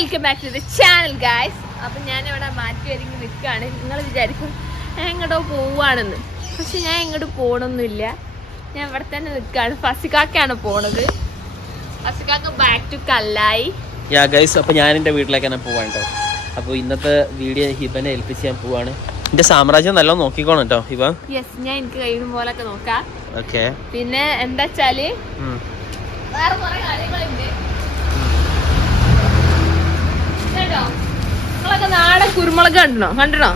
Welcome back to the channel guys അപ്പം ഞാനിവിടെ മാറ്റി ഒരുങ്ങി നിൽക്കുകയാണ്. നിങ്ങൾ വിചാരിക്കും ഞാൻ എങ്ങോട്ടോ പോവുകയാണെന്ന്. പക്ഷെ ഞാൻ എങ്ങോട്ട് പോകണമൊന്നുമില്ല ഞാൻ ഇവിടെ തന്നെ നിൽക്കുകയാണ്. ഫസിക്കാക്കാണ് പോണത്. Back to Kallayi. Yeah guys അപ്പോൾ ഞാൻ എന്റെ വീട്ടിലേക്ക് തന്നെ പോവാണ് കേട്ടോ അപ്പോൾ ഇന്നത്തെ വീഡിയോ ഹിബനെ ഏൽപ്പിച്ച് ഞാൻ പോവാണ്. എന്റെ സാമ്രാജ്യം നല്ല നോക്കിക്കോണം കേട്ടോ ഇവ യെസ് ഞാൻ എനിക്ക് കഴിയുന്ന പോലൊക്കെ നോക്കാം. ഓക്കെ പിന്നെ എന്താ വെച്ചാൽ വേറെ കുറെ കാര്യങ്ങളുണ്ട്. കേട്ടോ നിങ്ങളൊക്കെ നാടൻ കുരുമുളക് കണ്ടോ കണ്ടോ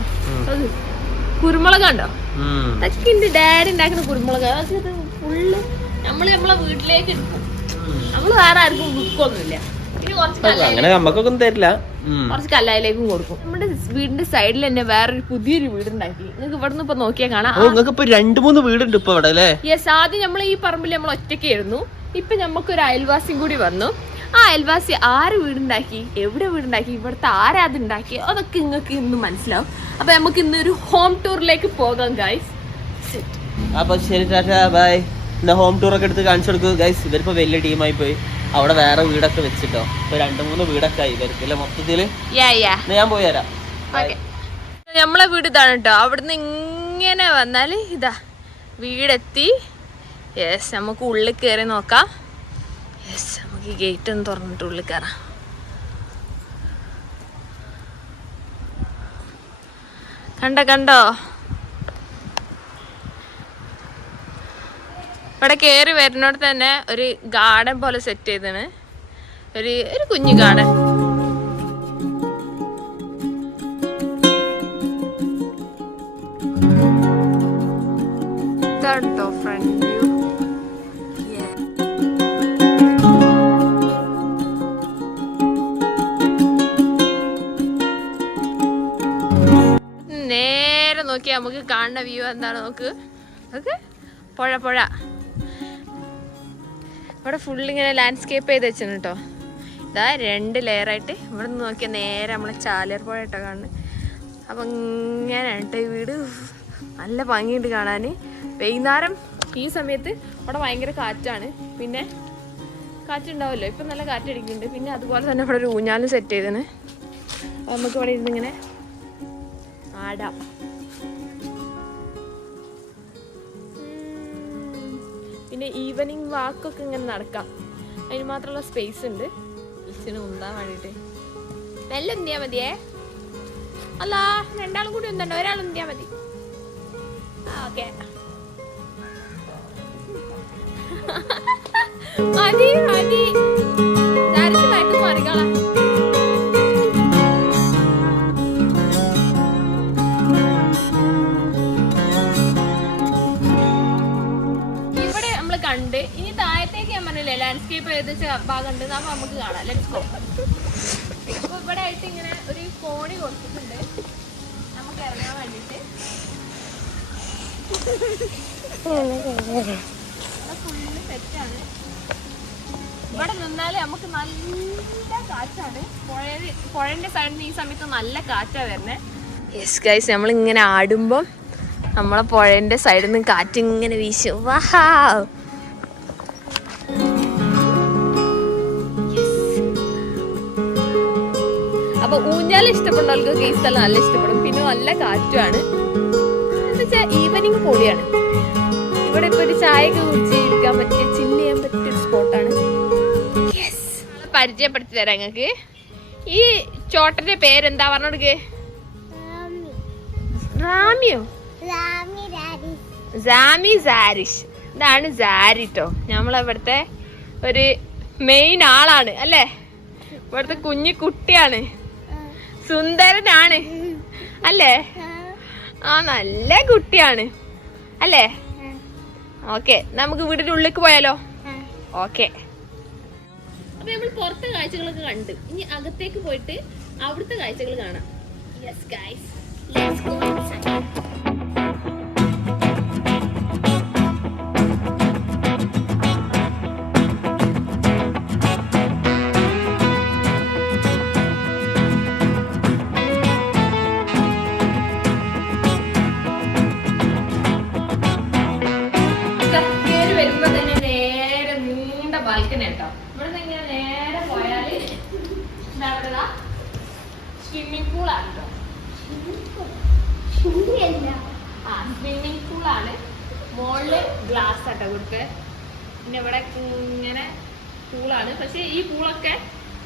കുരുമുളക് കണ്ടോ? അതൊക്കെ എന്റെ ഡാഡി ഉണ്ടാക്കുന്ന കുരുമുളക്. അതൊക്കെ ഫുള്ള് നമ്മൾ നമ്മളെ വീട്ടിലേക്ക് എടുക്കും. നമ്മൾ വേറെ ആർക്കും വിൽക്കൊന്നുമില്ല. പിന്നെ കുറച്ച് കല്ലായി അങ്ങനെ നമുക്കൊക്കെ ഒന്നും തരില്ല. ഉം. കുറച്ച് കല്ലായിലേക്കും കൊടുക്കും. നമ്മുടെ വീടിന്റെ സൈഡിൽ തന്നെ വേറൊരു പുതിയൊരു വീടുണ്ടാക്കി. നിങ്ങൾക്ക് ഇവിടുന്ന് ഇപ്പൊ നോക്കിയാൽ കാണാം. ഓ നിങ്ങൾക്ക് ഇപ്പൊ രണ്ട് മൂന്ന് വീടുണ്ട് ഇപ്പൊ ഇവിടെ അല്ലേ? യെസ് ആദ്യം നമ്മൾ ഈ പറമ്പിൽ നമ്മൾ ഒറ്റയ്ക്കായിരുന്നു ഇപ്പൊ നമുക്കൊരു അയൽവാസിയും കൂടി വന്നു. ആ അയൽവാസി ആര് വീടുണ്ടാക്കി? എവിടെ വീടുണ്ടാക്കി? ഇവിടുത്തെ ആരാ അത് ഉണ്ടാക്കി അതൊക്കെ നിങ്ങൾക്ക് ഇന്ന് മനസ്സിലാവും. അപ്പൊ നമുക്ക് ഇന്ന് ഒരു ഹോം ടൂറിലേക്ക് പോകാം ഗൈസ് അപ്പൊ ശരി ടാറ്റാ ബൈ എന്നാ ഹോം ടൂർ ഒക്കെ എടുത്ത് കാണിച്ചു കൊടുക്കുക ഗൈസ് ഇവരിപ്പോ വലിയ ടീമായി പോയി. അവിടെ വേറെ വീടൊക്കെ വെച്ചിട്ടോ. ഇപ്പൊ രണ്ട് മൂന്ന് വീടൊക്കെ ആയി ഇവർക്ക്. അല്ലെ മൊത്തത്തിൽ? ഞാൻ പോയി തരാം നമ്മളെ വീട് ഇതാണ് കേട്ടോ അവിടുന്ന് ഇങ്ങനെ വന്നാൽ ഇതാ വീടെത്തി. യെസ് നമുക്ക് ഉള്ളിൽ കയറി നോക്കാം. യെസ് നമുക്ക് ഈ ഗേറ്റ് ഒന്ന് തുറന്നിട്ട് ഉള്ളിൽ കയറാം കണ്ടോ കണ്ടോ? ഇവിടെ കയറി വരുന്നോട് തന്നെ ഒരു ഗാർഡൻ പോലെ സെറ്റ് ചെയ്താണ് ഒരു ഒരു കുഞ്ഞു ഗാർഡൻ. ഫ്രണ്ട് വ്യൂ നേരെ നോക്കി നമുക്ക് കാണുന്ന വ്യൂ എന്താണ് നോക്ക്? ഓക്കെ പുഴ പുഴ. ഇവിടെ ഫുൾ ഇങ്ങനെ ലാൻഡ്സ്കേപ്പ് ചെയ്ത് വെച്ചാണ് കേട്ടോ ഇതാ രണ്ട് ലെയർ ആയിട്ട് ഇവിടെ നിന്ന് നോക്കിയാൽ നേരെ നമ്മളെ ചാലർ പുഴ കാണുന്നത് അപ്പം ഇങ്ങനെയാണ് കേട്ടോ ഈ വീട്. നല്ല ഭംഗിയുണ്ട് കാണാൻ വൈകുന്നേരം ഈ സമയത്ത് ഇവിടെ ഭയങ്കര കാറ്റാണ്. പിന്നെ കാറ്റുണ്ടാവുമല്ലോ. ഇപ്പം നല്ല കാറ്റടിക്കുന്നുണ്ട്. പിന്നെ അതുപോലെ തന്നെ ഇവിടെ ഒരു ഊഞ്ഞാലും സെറ്റ് ചെയ്തതാണ് നമുക്ക് ഇവിടെ ഇരുന്നിങ്ങനെ ആടാം. പിന്നെ ഈവനിങ് വാക്കൊക്കെ ഇങ്ങനെ നടക്കാം. അതിന് മാത്രമുള്ള സ്പേസ് ഉണ്ട്. ഇച്ചിന് ഉന്താൻ വേണ്ടിയിട്ട് നല്ല ഉന്തിയാ മതിയേ? അല്ല രണ്ടാളും കൂടി ഉന്തണ്ട ഒരാൾ ഉന്തിയാ മതി. ഓക്കെ മതി മതി. ലാൻഡ്സ്കേപ്പ് ഏകദേശം ഭാഗം നമുക്ക് കാണാം. ലെറ്റ്സ് ഗോ അപ്പൊ ഇവിടെ ആയിട്ട് ഇങ്ങനെ ഒരു കോണി കൊടുത്തിട്ടുണ്ട്. നമുക്ക് ഇറങ്ങാൻ വേണ്ടിട്ട് ഫുള്ള് സെറ്റാണ് ഇവിടെ നിന്നാൽ നമുക്ക് നല്ല കാറ്റാണ്. പുഴ പുഴന്റെ സൈഡിൽ നിന്ന് ഈ സമയത്ത് നല്ല കാറ്റാ വരുന്നത് യെസ് ഗൈസ് നമ്മൾ ഇങ്ങനെ ആടുമ്പം നമ്മളെ പുഴന്റെ സൈഡിൽ നിന്ന് കാറ്റ് ഇങ്ങനെ വീശും. വാഹാ അപ്പൊ ഊഞ്ഞാൽ ഇഷ്ടപ്പെടുന്നവർക്ക് ഈ സ്ഥലം നല്ല ഇഷ്ടപ്പെടും. പിന്നെ നല്ല കാറ്റുമാണ്. എന്നുവെച്ചാൽ ഈവനിങ് പൊളിയാണ്. ഇവിടെ ഇപ്പൊ ഒരു ചായയൊക്കെ കുടിച്ച് ഇരിക്കാൻ പറ്റിയ ചില്ല് ചെയ്യാൻ പറ്റിയ ഒരു സ്പോട്ടാണ് പരിചയപ്പെടുത്തി തരാം ഞങ്ങൾക്ക് ഈ ചോട്ടന്റെ പേരെന്താ പറഞ്ഞോടുക്ക്? റാമിയോ? ജാമി സാരിഷ്. ഇതാണ് സാരിട്ടോ നമ്മളിവിടുത്തെ ഒരു മെയിൻ ആളാണ് അല്ലേ? ഇവിടുത്തെ കുഞ്ഞു കുട്ടിയാണ്. സുന്ദരനാണ്. അല്ലേ? ആ നല്ല കുട്ടിയാണ്. അല്ലേ? ഓക്കെ നമുക്ക് വീടിന്റെ ഉള്ളിലേക്ക് പോയാലോ? ഓക്കെ. അപ്പൊ നമ്മൾ പുറത്തെ കാഴ്ചകളൊക്കെ കണ്ടു. ഇനി അകത്തേക്ക് പോയിട്ട് അവിടുത്തെ കാഴ്ചകൾ കാണാം. Yes guys let's go swimming പൂളാണ് കേട്ടോ ആ സ്വിമ്മിംഗ് പൂളാണ് മുകളിൽ ഗ്ലാസ് ആട്ടോ കൊടുത്ത്. പിന്നെ ഇവിടെ ഇങ്ങനെ പൂളാണ് പക്ഷെ ഈ പൂളൊക്കെ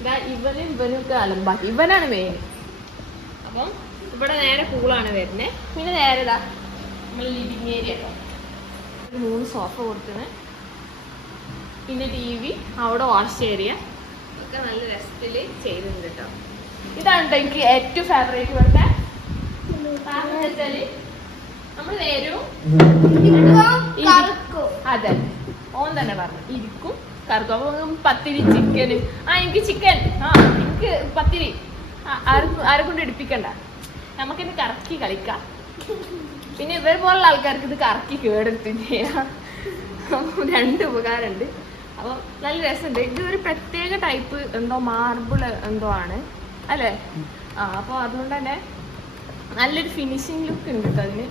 ഇതാ ഇവനും ഇവനും ഒക്കെ അലമ്പാക്കി ഇവനാണ് മെയിൻ അപ്പം ഇവിടെ നേരെ പൂളാണ് വരുന്നത് പിന്നെ നേരെ ഇതാ നമ്മൾ ലിവിങ് ഏരിയ കേട്ടോ മൂന്ന് സോഫ കൊടുത്തത്. പിന്നെ ടി വി അവിടെ വാഷ് ഏരിയ ഒക്കെ നല്ല രസത്തിൽ ചെയ്തിട്ടുണ്ട് കേട്ടോ ഇതാണ് എനിക്ക് ഏറ്റവും ഫേവറേറ്റ് ഇവിടുത്തെ. നമ്മൾ നേരവും അതെ. ഓൻ തന്നെ പറഞ്ഞു ഇരിക്കും. കറുക്കും പത്തിരി ചിക്കൻ ആ എനിക്ക് ചിക്കൻ ആ എനിക്ക് പത്തിരി. ആ, ആർക്കും ആരെ കൊണ്ട് എടുപ്പിക്കണ്ട നമുക്കിന്ന് കറക്കി കളിക്കാം. പിന്നെ ഇവരെ പോലുള്ള ആൾക്കാർക്ക് ഇത് കറക്കി കേടെടുത്ത് ചെയ്യാം. രണ്ട് ഉപകാരമുണ്ട്. അപ്പോൾ നല്ല രസമുണ്ട്. ഇതൊരു പ്രത്യേക ടൈപ്പ് എന്തോ മാർബിൾ എന്തോ ആണ്. അല്ലേ? ആ അപ്പോൾ അതുകൊണ്ട് തന്നെ നല്ലൊരു ഫിനിഷിങ് ലുക്ക് ഉണ്ട് കേട്ടോ അതിന്.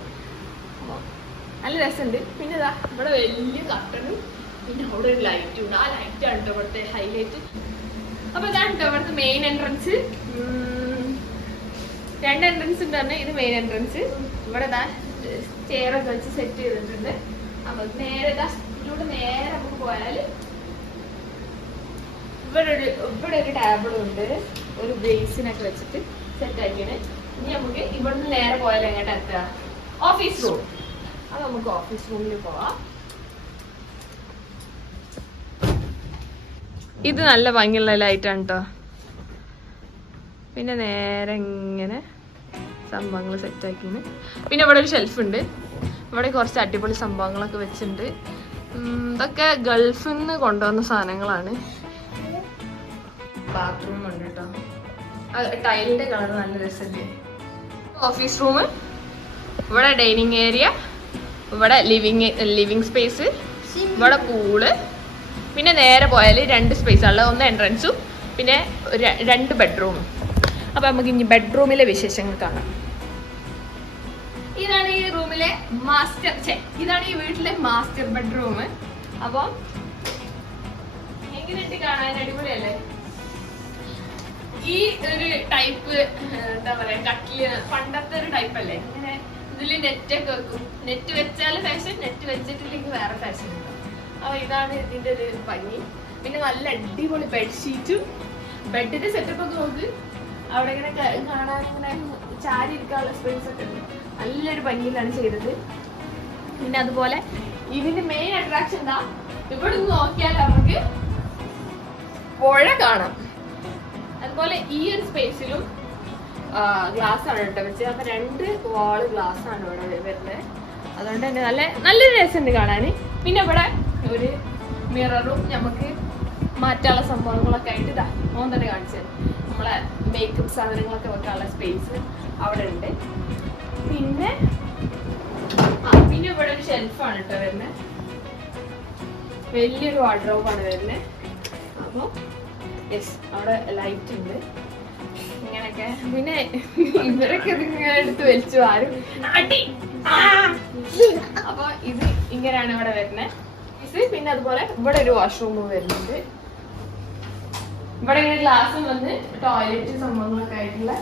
നല്ല രസമുണ്ട്. പിന്നെ ഇതാ ഇവിടെ വലിയ കട്ടണും പിന്നെ അവിടെ ഒരു ലൈറ്റും ഉണ്ട്. ആ ലൈറ്റ് ആണ് കേട്ടോ ഇവിടുത്തെ ഹൈലൈറ്റ് അപ്പോൾ ഇതാണ് കേട്ടോ ഇവിടുത്തെ മെയിൻ എൻട്രൻസ് രണ്ട് എൻട്രൻസ് ഉണ്ട് പറഞ്ഞാൽ ഇത് മെയിൻ എൻട്രൻസ് ഇവിടെ ഇതാ ചെയറൊക്കെ വെച്ച് സെറ്റ് ചെയ്തിട്ടുണ്ട്. അപ്പോൾ നേരെ ഇതാ ഇതിലൂടെ നേരെ നമുക്ക് പോയാൽ ഇവിടെ ഒരു ഇവിടെ ഒരു ടേബിളും ഉണ്ട്. ഒരു ബേസിനൊക്കെ വെച്ചിട്ട് സെറ്റ് ആക്കിയാണ് ഇനി നമുക്ക് ഇവിടുന്ന് നേരെ പോയാൽ എങ്ങോട്ടാ എത്തുക ഓഫീസ് റൂം അത് നമുക്ക് ഓഫീസ് റൂമിൽ പോവാം. ഇത് നല്ല ഭംഗിയുള്ള ലൈറ്റാണ് കേട്ടോ പിന്നെ നേരെ ഇങ്ങനെ സംഭവങ്ങൾ സെറ്റാക്കിന് പിന്നെ ഇവിടെ ഒരു ഷെൽഫ് ഉണ്ട്. ഇവിടെ കുറച്ച് അടിപൊളി സംഭവങ്ങളൊക്കെ വെച്ചിട്ടുണ്ട് ഇതൊക്കെ ഗൾഫിൽ നിന്ന് കൊണ്ടുവന്ന സാധനങ്ങളാണ്. ബാത്റൂം ഉണ്ട് കേട്ടോ ടൈലിന്റെ കളർ നല്ല രസമല്ലേ ഓഫീസ് റൂം ഇവിടെ ഡൈനിങ് ഏരിയ ഇവിടെ ലിവിങ് ലിവിങ് സ്പേസ് ഇവിടെ പൂൾ പിന്നെ നേരെ പോയാൽ രണ്ട് സ്പേസ് ഉള്ളത് ഒന്ന് എൻട്രൻസും പിന്നെ രണ്ട് ബെഡ്റൂമും അപ്പൊ നമുക്ക് ഇനി ബെഡ്റൂമിലെ വിശേഷങ്ങൾ കാണാം. ഇതാണ് ഈ റൂമിലെ മാസ്റ്റർ ഇതാണ് ഈ വീട്ടിലെ മാസ്റ്റർ ബെഡ്റൂം അപ്പൊ എങ്ങനെയുണ്ട് കാണാൻ? അടിപൊളിയല്ലേ? ഈ ഒരു ടൈപ്പ് എന്താ പറയാ കട്ടിൽ പണ്ടത്തെ ഒരു ടൈപ്പ് അല്ലേ? ഇങ്ങനെ ഇതിൽ നെറ്റ് ഒക്കെ വെക്കും. നെറ്റ് വെച്ചാൽ ഫാഷൻ നെറ്റ് വെച്ചിട്ടില്ലെങ്കിൽ വേറെ ഫാഷൻ അപ്പൊ ഇതാണ് ഇതിന്റെ ഒരു ഭംഗി. പിന്നെ നല്ല അടിപൊളി ബെഡ്ഷീറ്റും ബെഡിന്റെ സെറ്റപ്പ് ഒക്കെ നോക്ക്. അവിടെ ഇങ്ങനെ കാണാൻ ഇങ്ങനെ ചാരി ഇരിക്കാനുള്ള സ്പേസ് ഒക്കെ ഉണ്ട്. നല്ലൊരു ഭംഗിയിലാണ് ചെയ്തത്. പിന്നെ അതുപോലെ ഇതിന്റെ മെയിൻ അട്രാക്ഷൻ എന്താ ഇവിടെ നോക്കിയാൽ നമുക്ക് പുഴ കാണാം. അതുപോലെ ഈ ഒരു സ്പേസിലും ഗ്ലാസ് ആണ് കേട്ടോ വെച്ചത് അപ്പൊ രണ്ട് വാൾ ഗ്ലാസ് ആണ് ഇവിടെ വരുന്നത് അതുകൊണ്ട് തന്നെ നല്ല നല്ലൊരു രസമുണ്ട് കാണാൻ പിന്നെ ഇവിടെ ഒരു മിററും നമുക്ക് മാറ്റാനുള്ള സംഭവങ്ങളൊക്കെ ആയിട്ട് ഇതാ. ഓൻ തന്നെ കാണിച്ചത് നമ്മളെ മേക്കപ്പ് സാധനങ്ങളൊക്കെ വെക്കാനുള്ള സ്പേസ് അവിടെ ഉണ്ട്. പിന്നെ പിന്നെ ഇവിടെ ഒരു ഷെൽഫാണ് കേട്ടോ വരുന്നത് വലിയൊരു വാർഡ്രോബാണ് വരുന്നത് അപ്പോൾ യെസ് അവിടെ ലൈറ്റ് ഉണ്ട്. ഇങ്ങനൊക്കെ പിന്നെ ഇവരൊക്കെ ഇങ്ങനെ എടുത്ത് വലിച്ചു ആരും! അപ്പൊ ഇത് ഇങ്ങനെയാണ് ഇവിടെ വരുന്നത് ഇത് പിന്നെ അതുപോലെ ഇവിടെ ഒരു വാഷ്റൂം വരുന്നുണ്ട്. ഇവിടെ ഇങ്ങനെ ഗ്ലാസ്സും വന്ന് ടോയ്ലറ്റ് സംഭവങ്ങളൊക്കെ ആയിട്ടുള്ള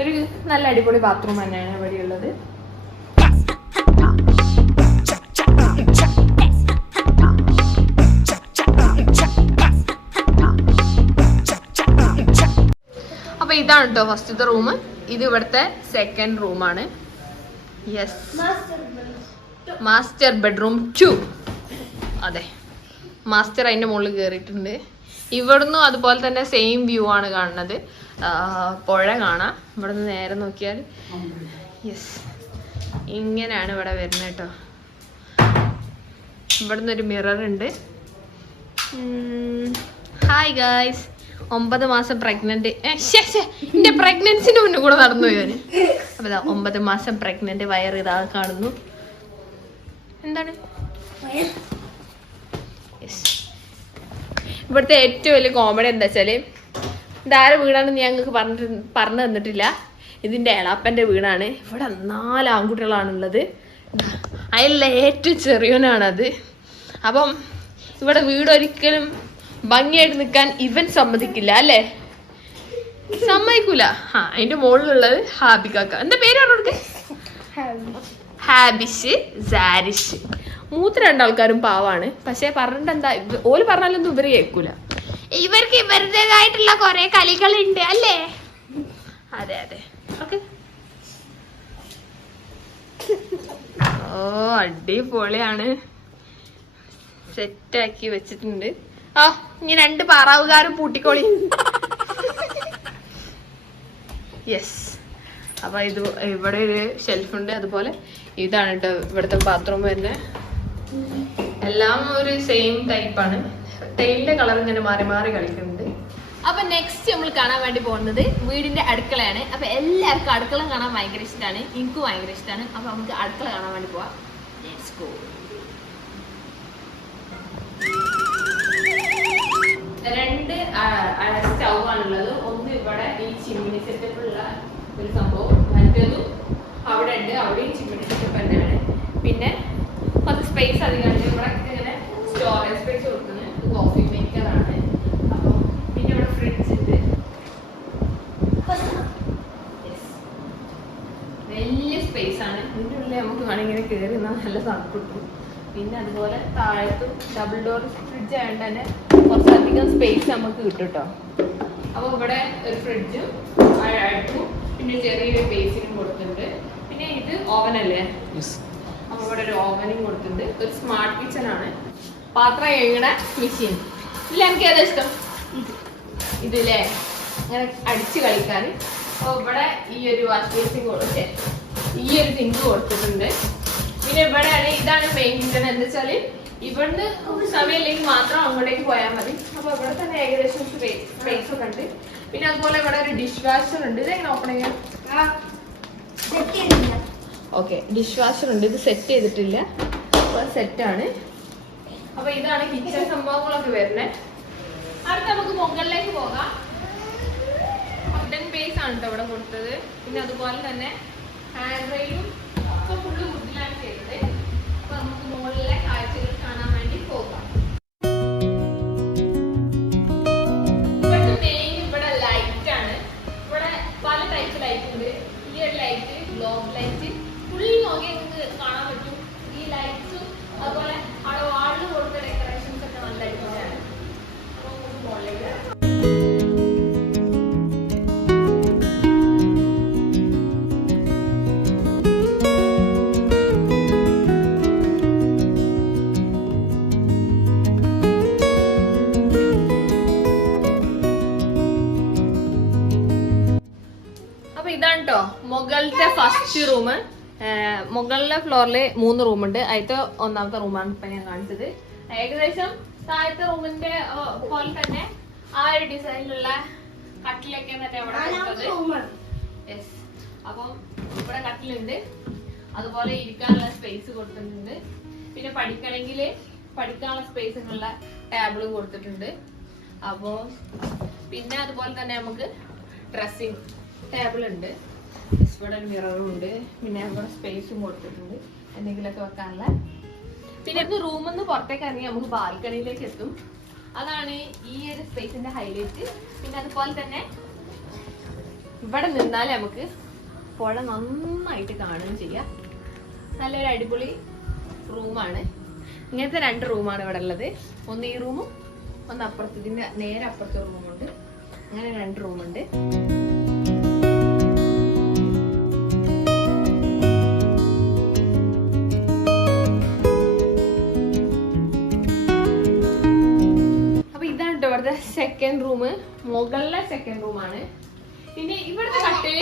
ഒരു നല്ല അടിപൊളി ബാത്റൂം തന്നെയാണ് ഇവിടെ ഇതാണ് കേട്ടോ ഫസ്റ്റത്തെ റൂം ഇത് ഇവിടുത്തെ സെക്കൻഡ് റൂമാണ് യെസ് മാസ്റ്റർ ബെഡ്റൂം ടു അതെ. മാസ്റ്റർ അതിന്റെ മുകളിൽ കയറിയിട്ടുണ്ട് ഇവിടുന്ന് അതുപോലെ തന്നെ സെയിം വ്യൂ ആണ് കാണുന്നത്. പുഴ കാണാം. ഇവിടെ നിന്ന് നേരെ നോക്കിയാൽ യെസ് ഇങ്ങനെയാണ് ഇവിടെ വരുന്നത് കേട്ടോ ഇവിടുന്ന് ഒരു മിറർ ഉണ്ട്. ഹായ് ഗായ്സ് ഒമ്പത് മാസം പ്രഗ്നന്റ് എന്റെ പ്രഗ്നൻസിന്റെ മുന്നേ കൂടെ നടന്നു ഞാൻ അപ്പൊ ഒമ്പത് മാസം പ്രഗ്നന്റ് വയർ ഇതാ കാണുന്നു. എന്താണ്. ഇവിടുത്തെ ഏറ്റവും വലിയ കോമഡി എന്താ വെച്ചാൽ ഇതാരെ വീടാണെന്ന് ഞങ്ങൾക്ക് പറഞ്ഞിട്ട് പറഞ്ഞു തന്നിട്ടില്ല. ഇതിന്റെ എളാപ്പന്റെ വീടാണ്. ഇവിടെ നാല് ആൺകുട്ടികളാണുള്ളത്. അതിലുള്ള ഏറ്റവും ചെറിയവനാണത്. അപ്പം ഇവിടെ വീട് ഒരിക്കലും ഭംഗിയായിട്ട് നിൽക്കാൻ ഇവൻ സമ്മതിക്കില്ല അല്ലേ? സമ്മതിക്കൂല. ആ അതിന്റെ മുകളിലുള്ളത് ഹാബികാക്ക എന്താ പേര് പറഞ്ഞോടുക്കെ ഹാബിഷ് സാരിഷ്. മൂത്ത രണ്ടാൾക്കാരും പാവാണ്. പക്ഷെ പറഞ്ഞിട്ട് എന്താ ഓൽ പറഞ്ഞാലൊന്നും ഇവർ കേൾക്കൂല. ഇവർക്ക് ഇവരുടേതായിട്ടുള്ള കുറെ കളികളുണ്ട് അല്ലേ? അതെ അതെ. ഓക്കെ. ഓ അടിപൊളിയാണ്. സെറ്റാക്കി വെച്ചിട്ടുണ്ട്. ആ ഇനി രണ്ട് പാറാവുകാരും പൂട്ടിക്കോളി. യെസ് അപ്പൊ ഇത് ഇവിടെ ഒരു ഷെൽഫുണ്ട് അതുപോലെ ഇതാണ് കേട്ടോ ഇവിടുത്തെ ബാത്റൂം വരുന്നത്. എല്ലാം ഒരു സെയിം ടൈപ്പാണ് ടൈലിന്റെ കളർ ഇങ്ങനെ മാറി മാറി കളിക്കുന്നുണ്ട്. അപ്പൊ നെക്സ്റ്റ് നമ്മൾ കാണാൻ വേണ്ടി പോകുന്നത് വീടിന്റെ അടുക്കളയാണ്. അപ്പൊ എല്ലാവർക്കും അടുക്കള കാണാൻ ഭയങ്കര ഇഷ്ടമാണ് എനിക്കും ഭയങ്കര ഇഷ്ടമാണ് അപ്പൊ നമുക്ക് അടുക്കള കാണാൻ വേണ്ടി പോവാം. ലെറ്റ്സ് ഗോ ഒരു സംഭവം മറ്റേതും അവിടെ ഉണ്ട് അവിടെയും ചിമ്മിനി സെറ്റപ്പ് തന്നെയാണ്. പിന്നെ കുറച്ച് സ്പേസ് അധികമാണ് ഇവിടെ ഇങ്ങനെ സ്റ്റോറേജ് സ്പേസ് കൊടുക്കുന്നത് കോഫി മേക്കർ ആണ്. അപ്പം പിന്നെ ഇവിടെ ഫ്രിഡ്ജ് ഉണ്ട്. വലിയ സ്പേസ് ആണ്. ഇതിന്റെ ഉള്ളിൽ നമുക്ക് വേണമെങ്കിൽ കയറി നിന്നാൽ നല്ല തണുപ്പ് കിട്ടും. പിന്നെ അതുപോലെ താഴത്തും ഡബിൾ ഡോർ ഫ്രിഡ്ജ് ആയതുകൊണ്ട് തന്നെ കുറച്ചധികം സ്പേസ് നമുക്ക് കിട്ടും കേട്ടോ അപ്പോൾ ഇവിടെ ഒരു ഫ്രിഡ്ജും അടുപ്പും പിന്നെ ചെറിയൊരു ബേസിനും കൊടുത്തിട്ടുണ്ട്. പിന്നെ ഇത് ഓവൻ അല്ലേ? അപ്പോൾ ഇവിടെ ഒരു ഓവനും കൊടുത്തിട്ടുണ്ട്. ഒരു സ്മാർട്ട് കിച്ചൺ ആണ്. പാത്രം കഴുകണ മെഷീൻ ഇല്ല എനിക്ക് ഏതാ ഇഷ്ടം? ഇതില്ലേ അങ്ങനെ അടിച്ച് കളിക്കാൻ. അപ്പോൾ ഇവിടെ ഈ ഒരു വാഷ് ബേസിൻ കൊടുത്ത് ഈ ഒരു സിങ്ക് കൊടുത്തിട്ടുണ്ട്. പിന്നെ ഇവിടെയാണ് ഇതാണ് മെയിൻ കിച്ചൺ എന്താ വെച്ചാൽ ഇവിടുന്ന് സമയമില്ലെങ്കിൽ മാത്രം അങ്ങോട്ടേക്ക് പോയാൽ മതി. അപ്പൊ ഇവിടെ തന്നെ ഏകദേശം സ്പേസ് ഒക്കെ ഉണ്ട്. പിന്നെ അതുപോലെ ഇവിടെ ഒരു ഡിഷ് വാഷർ ഉണ്ട്. ഇതെങ്ങനെ ഓപ്പൺ ചെയ്യാം? ഓക്കെ ഡിഷ് വാഷർ ഉണ്ട്. ഇത് സെറ്റ് ചെയ്തിട്ടില്ല. അപ്പോൾ സെറ്റാണ് അപ്പൊ ഇതാണ് കിച്ചൺ സംഭവങ്ങളൊക്കെ വരുന്നത് അടുത്ത നമുക്ക് മുകളിലേക്ക് പോകാം. വുഡൻ ബേസ് ആണ് കേട്ടോ ഇവിടെ കൊടുത്തത്. പിന്നെ അതുപോലെ തന്നെ ഹാൻഡ് റെയിലും ഒക്കെ ഫുള്ള് വുഡിലാണ് ചെയ്തത് അപ്പൊ നമുക്ക് മുകളിലെ കാഴ്ചകൾ മുകളിലെ ഫ്ലോറിൽ മൂന്ന് റൂമുണ്ട് അതിലത്തെ ഒന്നാമത്തെ റൂമാണ് ഇപ്പൊ ഞാൻ കാണിച്ചത്. ഏകദേശം താഴത്തെ റൂമിന്റെ പോലെ തന്നെ ആ ഒരു ഡിസൈനിലുള്ള കട്ടിലൊക്കെ തന്നെ അവിടെ യെസ് അപ്പം ഇവിടെ കട്ടിലുണ്ട്. അതുപോലെ ഇരിക്കാനുള്ള സ്പേസ് കൊടുത്തിട്ടുണ്ട്. പിന്നെ പഠിക്കണമെങ്കിൽ പഠിക്കാനുള്ള സ്പേസിനുള്ള ടേബിളും കൊടുത്തിട്ടുണ്ട്. അപ്പോൾ പിന്നെ അതുപോലെ തന്നെ നമുക്ക് ഡ്രസ്സിങ് ടേബിൾ ഉണ്ട്. ഇവിടെ മിററും ഉണ്ട് പിന്നെ അവിടെ സ്പേസും കൊടുത്തിട്ടുണ്ട്. എന്തെങ്കിലുമൊക്കെ വെക്കാനുള്ള. പിന്നെ ഇത് റൂമിൽ നിന്ന് പുറത്തേക്ക് ഇറങ്ങി നമുക്ക് ബാൽക്കണിയിലേക്ക് എത്തും. അതാണ് ഈ ഒരു സ്പേസിന്റെ ഹൈലൈറ്റ് പിന്നെ അതുപോലെ തന്നെ ഇവിടെ നിന്നാൽ നമുക്ക് പുഴ നന്നായിട്ട് കാണുകയും ചെയ്യാം. നല്ലൊരു അടിപൊളി റൂമാണ് ഇങ്ങനത്തെ രണ്ട് റൂമാണ് ഇവിടെ ഉള്ളത്. ഒന്ന് ഈ റൂമും ഒന്ന് അപ്പുറത്ത്. ഇതിന്റെ നേരെ അപ്പുറത്തെ റൂമുണ്ട് അങ്ങനെ രണ്ട് റൂമുണ്ട് സെക്കൻഡ് റൂം മുകളിലെ സെക്കൻഡ് റൂമാണ് പിന്നെ ഇവിടുത്തെ കട്ടിൽ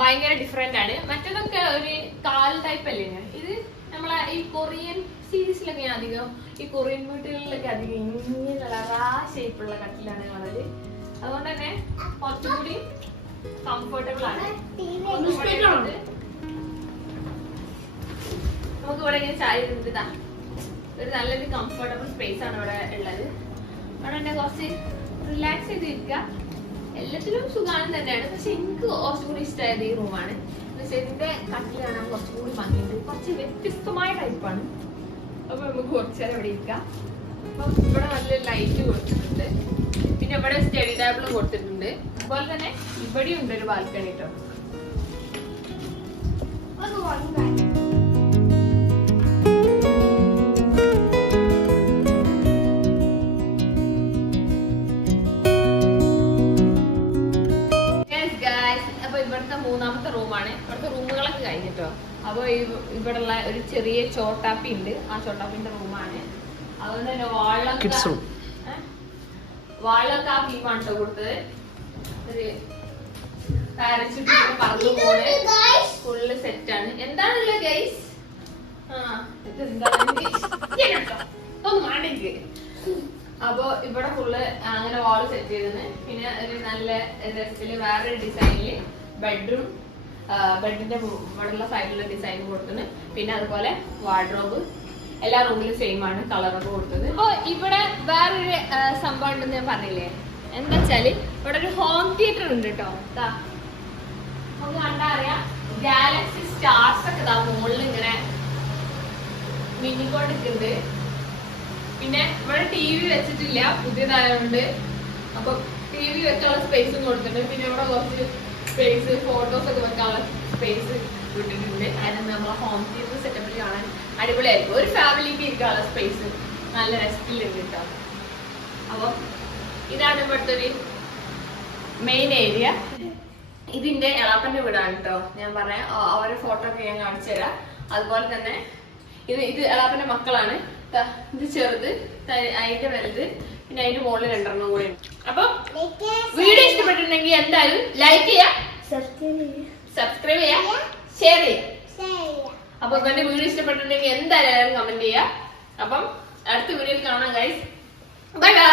ഭയങ്കര ഡിഫറെന്റ് ആണ്. മറ്റേതൊക്കെ ഒരു കാൽ ടൈപ്പ് അല്ലേ ഇത് നമ്മളെ ഈ കൊറിയൻ സീരീസിലൊക്കെ ഞാൻ അധികം ഈ കൊറിയൻ വീട്ടുകളിലൊക്കെ അധികം ഇങ്ങനെയുള്ള ആ ഷേപ്പുള്ള കട്ടിലാണ് കാണൽ അതുകൊണ്ട് തന്നെ കുറച്ചുകൂടി കംഫർട്ടബിൾ ആണ്. നമുക്ക് ഇവിടെ ഇങ്ങനെ ചായ ഇരുന്നിട്ടാ ഒരു നല്ലൊരു കംഫർട്ടബിൾ സ്പേസ് ആണ് ഇവിടെ ഉള്ളത്. അവിടെ തന്നെ കുറച്ച് റിലാക്സ് ചെയ്തിരിക്കുക. എല്ലാത്തിലും സുഖമാണ് തന്നെയാണ്. പക്ഷെ എനിക്ക് കുറച്ചും കൂടി ഇഷ്ടമായത് ഈ റൂമാണ് പക്ഷെ ഇതിന്റെ കട്ടിൽ കാണാൻ കുറച്ചും കൂടി ഭംഗിയുണ്ട്. കുറച്ച് വ്യത്യസ്തമായ ടൈപ്പാണ് അപ്പൊ നമുക്ക് കുറച്ച് നേരം ഇവിടെ ഇരിക്കാം. അപ്പം ഇവിടെ നല്ല ലൈറ്റ് കൊടുത്തിട്ടുണ്ട്. പിന്നെ ഇവിടെ സ്റ്റഡി ടേബിൾ കൊടുത്തിട്ടുണ്ട്. അതുപോലെ തന്നെ ഇവിടെ ഉണ്ട് ഒരു ബാൽക്കണി കേട്ടോ അപ്പൊ റൂമാണ്. ഇവിടുത്തെ റൂമുകളൊക്കെ കഴിഞ്ഞിട്ടോ? അപ്പോൾ ഇവിടെ ഉള്ള ഒരു ചെറിയ ചോട്ടാപ്പി ഉണ്ട്. ആ ചോട്ടാപ്പിന്റെ റൂമാണ്. അതുകൊണ്ട് തന്നെ വാളൊക്കെ? വാളൊക്കെ ആ തീമാണ് കേട്ടോ കൊടുത്തത്. ഒരു പാരച്യൂട്ട് പറന്നു പോണ്. ഫുള്ള് സെറ്റാണ് എന്താണുള്ളത് ഗൈസ് ആ ഇതെന്താണ് അപ്പൊ ഇവിടെ ഫുള്ള് അങ്ങനെ വാൾ സെറ്റ് ചെയ്തത് പിന്നെ ഒരു നല്ല രസത്തിൽ വേറൊരു ഡിസൈനിൽ ബെഡ്റൂം ബെഡിന്റെ ഇവിടെയുള്ള സൈഡിലുള്ള ഡിസൈൻ കൊടുത്തത്. പിന്നെ അതുപോലെ വാർഡ്രോബ് എല്ലാ റൂമിലും സെയിം ആണ് കളറൊക്കെ കൊടുത്തത്. അപ്പോൾ ഇവിടെ വേറൊരു സംഭവം ഉണ്ടെന്ന് ഞാൻ പറഞ്ഞില്ലേ? എന്താ വെച്ചാൽ ഇവിടെ ഒരു ഹോം തിയേറ്റർ ഉണ്ട് കേട്ടോ കണ്ടാ അറിയാം. ഗാലക്സി സ്റ്റാർസ് ഒക്കെ മുകളിൽ ഇങ്ങനെ മിന്നിക്കൊണ്ടിരിക്കുന്നുണ്ട്. പിന്നെ ഇവിടെ ടി വി വെച്ചിട്ടില്ല. പുതിയതായതുകൊണ്ട് അപ്പൊ ടി വി വെക്കാനുള്ള സ്പേസും കൊടുത്തിട്ടുണ്ട്. പിന്നെ ഇവിടെ കുറച്ച് സ്പേസ് ഫോട്ടോസ് ഒക്കെ വെക്കാനുള്ള സ്പേസ് വിട്ടിട്ടുണ്ട് അതിന് നമ്മളെ ഹോം തിയേറ്റർ സെറ്റപ്പിൽ കാണാൻ അടിപൊളിയായിരിക്കും. ഒരു ഫാമിലിക്ക് ഇരിക്കാനുള്ള സ്പേസ് നല്ല റെസ്റ്റിൽ കേട്ടോ അപ്പം ഇതാണ് ഇവിടുത്തെ ഒരു മെയിൻ ഏരിയ ഇതിന്റെ എളാപ്പന്റെ വീടാണ് കേട്ടോ ഞാൻ പറയാം അവരുടെ അവരെ ഫോട്ടോ ഒക്കെ ഞാൻ കാണിച്ചു തരാം. അതുപോലെ തന്നെ ഇത് ഇത് എളാപ്പന്റെ മക്കളാണ്. ഇത് ചെറുത് അതിന്റെ വലുത്. പിന്നെ അതിന്റെ മുകളിൽ രണ്ടെണ്ണം കൂടെ ഉണ്ട്. അപ്പൊ വീഡിയോ ഇഷ്ടപ്പെട്ടിട്ടുണ്ടെങ്കിൽ എന്തായാലും ലൈക്ക് ചെയ്യാം സബ്സ്ക്രൈബ് ചെയ്യാം. ഷെയർ ചെയ്യാം. അപ്പൊ ഇവന്റെ വീഡിയോ ഇഷ്ടപ്പെട്ടിട്ടുണ്ടെങ്കിൽ എന്തായാലും കമന്റ് ചെയ്യാം. അപ്പം അടുത്ത വീഡിയോയിൽ കാണാം ഗൈസ് ബൈ ബൈ